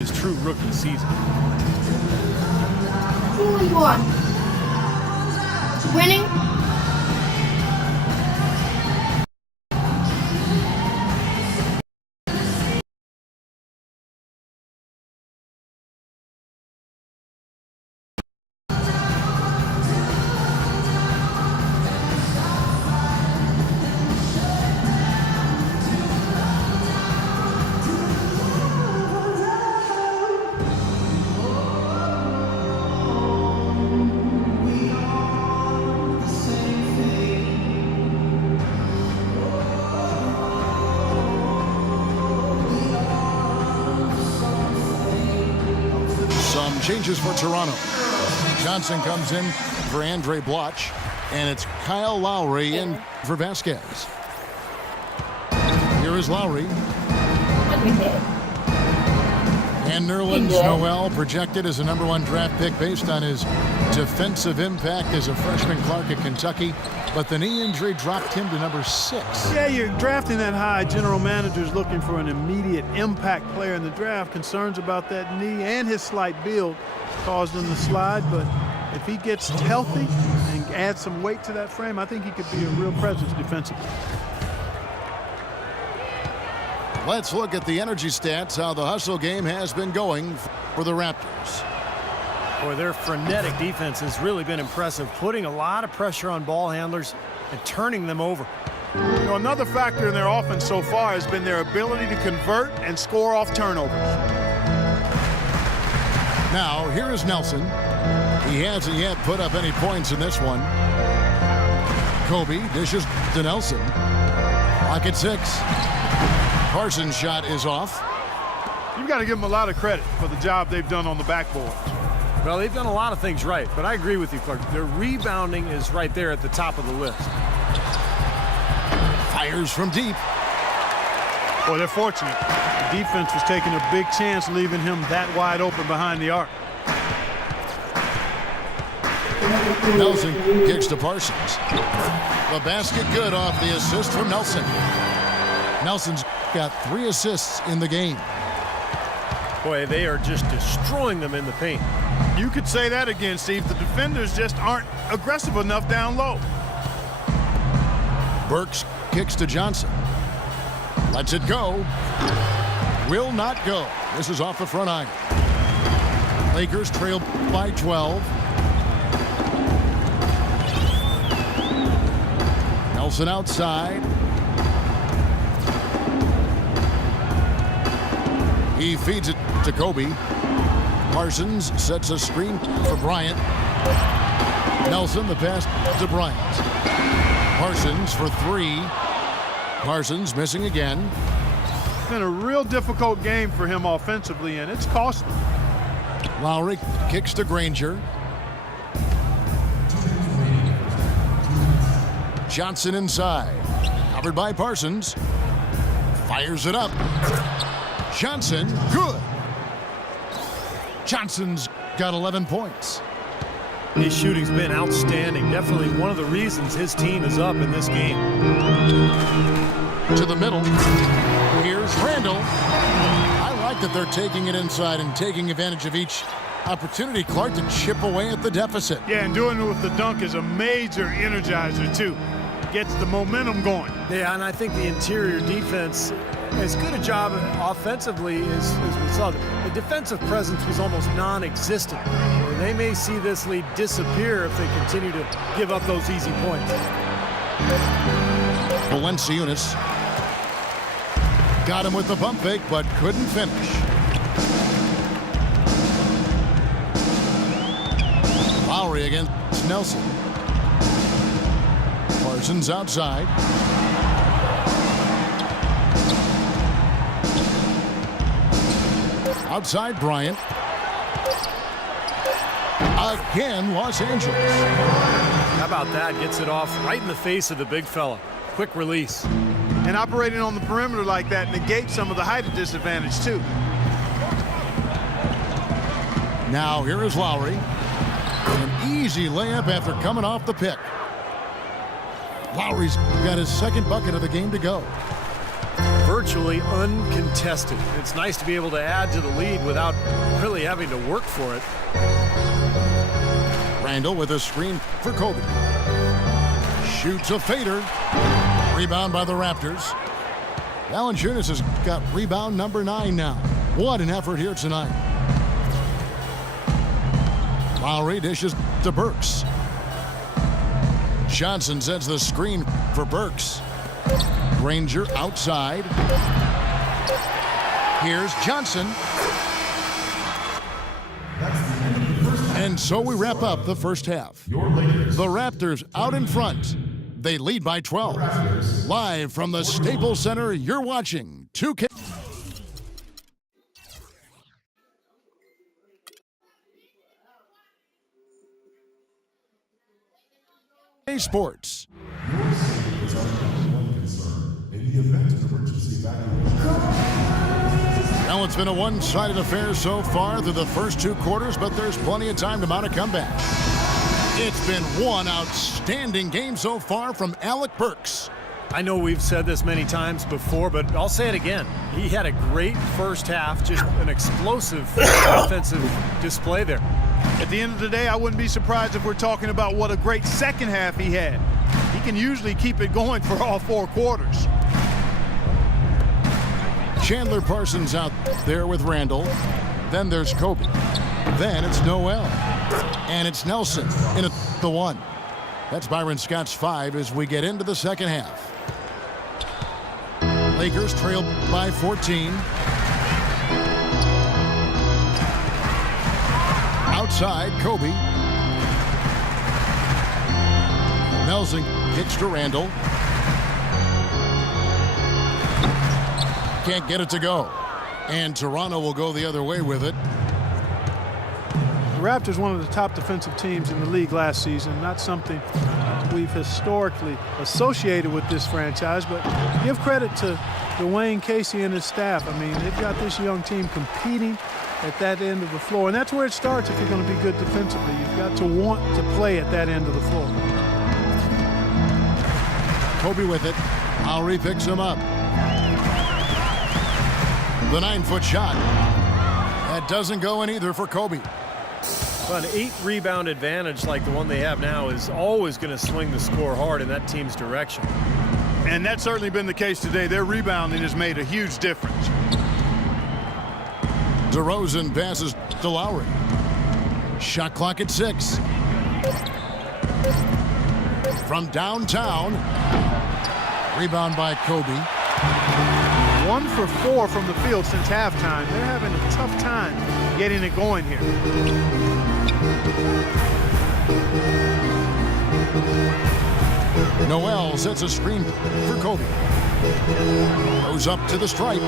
his true rookie season. Who he won? Winning? Some changes for Toronto. Johnson comes in for Andre Bloch, and it's Kyle Lowry in for Vasquez. Here is Lowry. And Nerlens Noel projected as a #1 draft pick based on his defensive impact as a freshman Clark at Kentucky. But the knee injury dropped him to #6. Yeah, you're drafting that high. General manager's looking for an immediate impact player in the draft. Concerns about that knee and his slight build caused him to slide. But if he gets healthy and adds some weight to that frame, I think he could be a real presence defensively. Let's look at the energy stats, how the hustle game has been going for the Raptors. Boy, their frenetic defense has really been impressive, putting a lot of pressure on ball handlers and turning them over. You know, another factor in their offense so far has been their ability to convert and score off turnovers. Now, here is Nelson. He hasn't yet put up any points in this one. Kobe dishes to Nelson. Lock at 6. Parsons' shot is off. You've got to give them a lot of credit for the job they've done on the backboard. Well, they've done a lot of things right, but I agree with you, Clark. Their rebounding is right there at the top of the list. Fires from deep. Boy, they're fortunate. The defense was taking a big chance, leaving him that wide open behind the arc. Nelson kicks to Parsons. The basket good off the assist from Nelson. Nelson's got 3 assists in the game. Boy, they are just destroying them in the paint. You could say that again, Steve. The defenders just aren't aggressive enough down low. Burks kicks to Johnson. Lets it go. Will not go. This is off the front iron. Lakers trail by 12. Nelson outside. He feeds it to Kobe. Parsons sets a screen for Bryant. Nelson, the pass to Bryant. Parsons for 3. Parsons missing again. It's been a real difficult game for him offensively, and it's costly. Lowry kicks to Granger. Johnson inside. Covered by Parsons. Fires it up. Johnson, good. Johnson's got 11 points. His shooting's been outstanding. Definitely one of the reasons his team is up in this game. To the middle. Here's Randall. I like that they're taking it inside and taking advantage of each opportunity, Clark, to chip away at the deficit. Yeah, and doing it with the dunk is a major energizer, too. Gets the momentum going. Yeah, and I think the interior defense, as good a job offensively as we saw. The defensive presence was almost non-existent. They may see this lead disappear if they continue to give up those easy points. Valanciunas got him with the pump fake, but couldn't finish. Lowry against Nelson. Parsons outside. Outside Bryant. Again, Los Angeles. How about that? Gets it off right in the face of the big fella. Quick release. And operating on the perimeter like that negates some of the height disadvantage, too. Now here is Lowry. An easy layup after coming off the pick. Lowry's got his second bucket of the game to go. virtually uncontested. It's nice to be able to add to the lead without really having to work for it. Randall with a screen for Kobe. Shoots a fader. Rebound by the Raptors. Valanciunas has got rebound number 9 now. What an effort here tonight. Lowry dishes to Burks. Johnson sets the screen for Burks. Granger outside. Here's Johnson. And so we wrap up the first half. The Raptors out in front. They lead by 12. Live from the Staples Center, you're watching 2K Sports. Now it's been a one-sided affair so far through the first 2 quarters, but there's plenty of time to mount a comeback. It's been one outstanding game so far from Alec Burks. I know we've said this many times before, but I'll say it again. He had a great first half, just an explosive offensive display there. At the end of the day, I wouldn't be surprised if we're talking about what a great second half he had. He can usually keep it going for all 4 quarters. Chandler Parsons out there with Randall. Then there's Kobe. Then it's Noel. And it's Nelson in at the 1. That's Byron Scott's 5 as we get into the second half. Lakers trail by 14. Outside, Kobe. Nelson kicks to Randall. Can't get it to go. And Toronto will go the other way with it. The Raptors, one of the top defensive teams in the league last season. Not something we've historically associated with this franchise, but give credit to Dwayne Casey and his staff. I mean, they've got this young team competing at that end of the floor, and that's where it starts if you're going to be good defensively. You've got to want to play at that end of the floor. Kobe with it. Lowry picks him up. The 9-foot shot. That doesn't go in either for Kobe. But an 8-rebound advantage like the one they have now is always going to swing the score hard in that team's direction. And that's certainly been the case today. Their rebounding has made a huge difference. DeRozan passes to Lowry. Shot clock at 6. From downtown. Rebound by Kobe. 1 for 4 from the field since halftime. They're having a tough time getting it going here. Noel sets a screen for Kobe. Goes up to the stripe.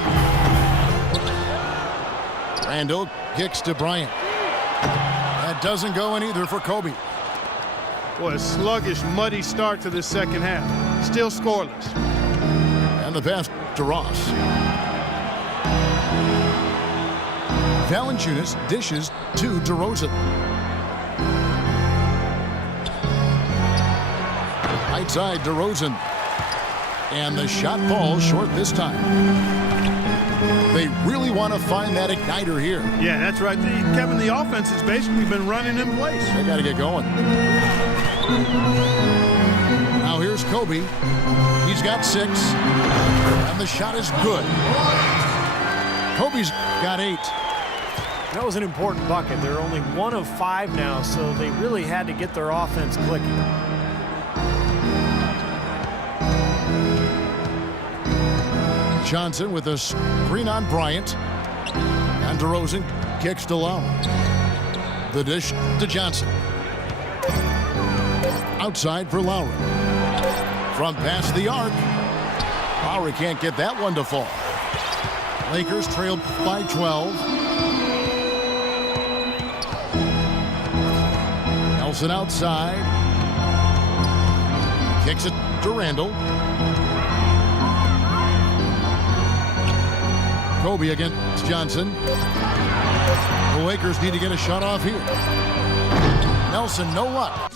Randall kicks to Bryant. That doesn't go in either for Kobe. Boy, a sluggish, muddy start to this second half. Still scoreless. And the pass to Ross. Valanciunas dishes to DeRozan. Right side, DeRozan. And the shot falls short this time. They really want to find that igniter here. Yeah, that's right. Kevin, the offense has basically been running in place. They got to get going. Now here's Kobe. He's got 6. And the shot is good. Kobe's got 8. That was an important bucket. They're only 1 of 5 now, so they really had to get their offense clicking. Johnson with a screen on Bryant. And DeRozan kicks to Lowry. The dish to Johnson. Outside for Lowry. From past the arc. Lowry can't get that one to fall. Lakers trail by 12. Nelson outside. Kicks it to Randall. Kobe against Johnson. The Lakers need to get a shot off here. Nelson, no luck.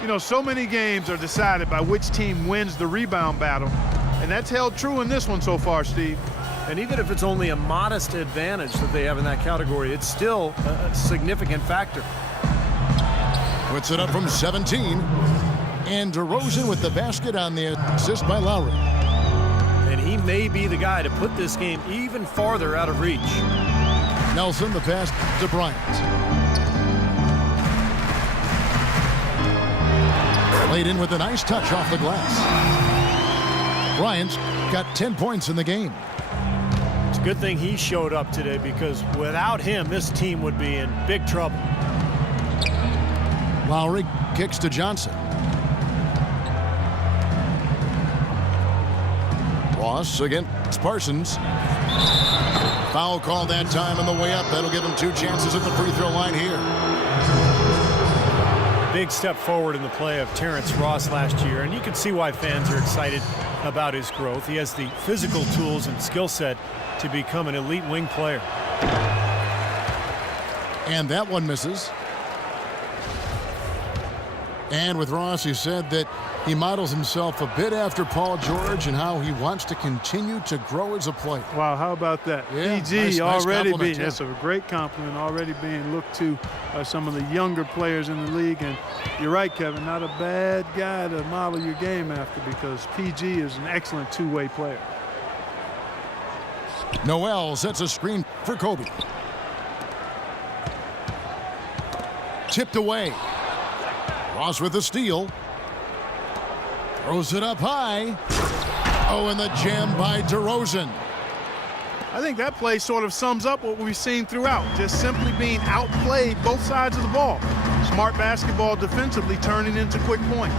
You know, so many games are decided by which team wins the rebound battle, and that's held true in this one so far, Steve. And even if it's only a modest advantage that they have in that category, it's still a significant factor. Puts it up from 17. And DeRozan with the basket on the assist by Lowry. And he may be the guy to put this game even farther out of reach. Nelson, the pass to Bryant. Laid in with a nice touch off the glass. Bryant's got 10 points in the game. It's a good thing he showed up today, because without him, this team would be in big trouble. Lowry kicks to Johnson. Ross against Parsons. Foul call that time on the way up. That'll give him 2 chances at the free throw line here. Big step forward in the play of Terrence Ross last year, and you can see why fans are excited about his growth. He has the physical tools and skill set to become an elite wing player. And that one misses. And with Ross, he said that he models himself a bit after Paul George and how he wants to continue to grow as a player. Wow, how about that? Yeah, PG nice already compliment, being, that's a great compliment, already being looked to by some of the younger players in the league. And you're right, Kevin, not a bad guy to model your game after, because PG is an excellent two-way player. Noel sets a screen for Kobe. Tipped away. Ross with the steal. Throws it up high. Oh, and the jam by DeRozan. I think that play sort of sums up what we've seen throughout, just simply being outplayed both sides of the ball. Smart basketball defensively turning into quick points.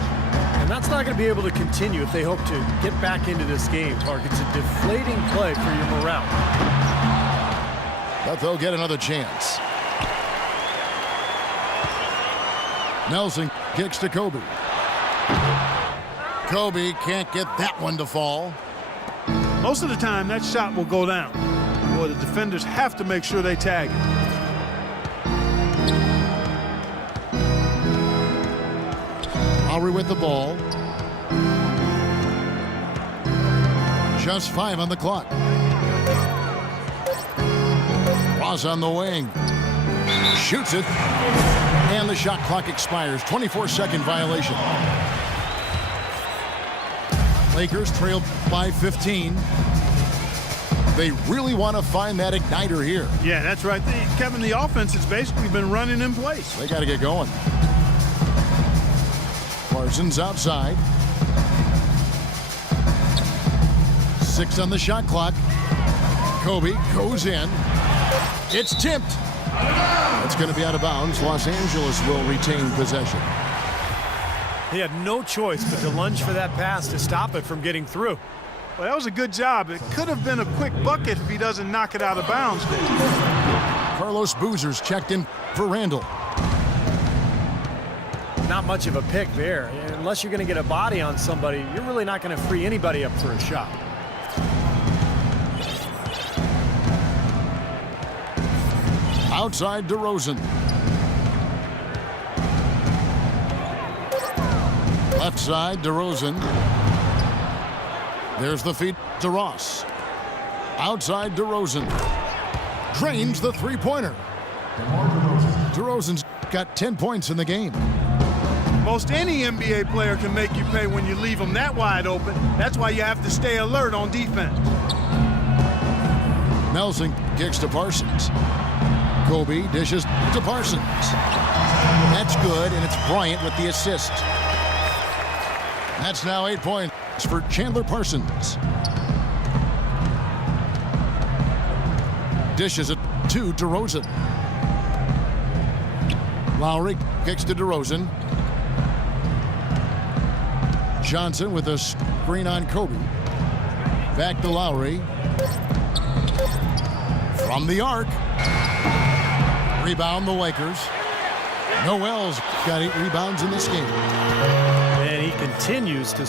And that's not going to be able to continue if they hope to get back into this game, Clark. It's a deflating play for your morale. But they'll get another chance. Nelson kicks to Kobe. Kobe can't get that one to fall. Most of the time, that shot will go down. Boy, the defenders have to make sure they tag it. Lowry with the ball. Just 5 on the clock. Ross on the wing. Shoots it. And the shot clock expires. 24-second violation. Lakers trail by 15. They really want to find that igniter here. Yeah, that's right. Kevin, the offense has basically been running in place. They got to get going. Parsons outside. 6 on the shot clock. Kobe goes in. It's tipped. It's going to be out of bounds. Los Angeles will retain possession. He had no choice but to lunge for that pass to stop it from getting through. Well, that was a good job. It could have been a quick bucket if he doesn't knock it out of bounds. Carlos Boozer's checked in for Randall. Not much of a pick there. Unless you're going to get a body on somebody, you're really not going to free anybody up for a shot. Outside DeRozan. Left side, DeRozan. There's the feed to Ross. Outside, DeRozan. Drains the three-pointer. DeRozan's got 10 points in the game. Most any NBA player can make you pay when you leave them that wide open. That's why you have to stay alert on defense. Nelson kicks to Parsons. Kobe dishes to Parsons. That's good, and it's Bryant with the assist. That's now 8 points for Chandler Parsons. Dishes it to DeRozan. Lowry kicks to DeRozan. Johnson with a screen on Kobe. Back to Lowry. From the arc. Rebound the Lakers. Noel's got 8 rebounds in this game. And he continues to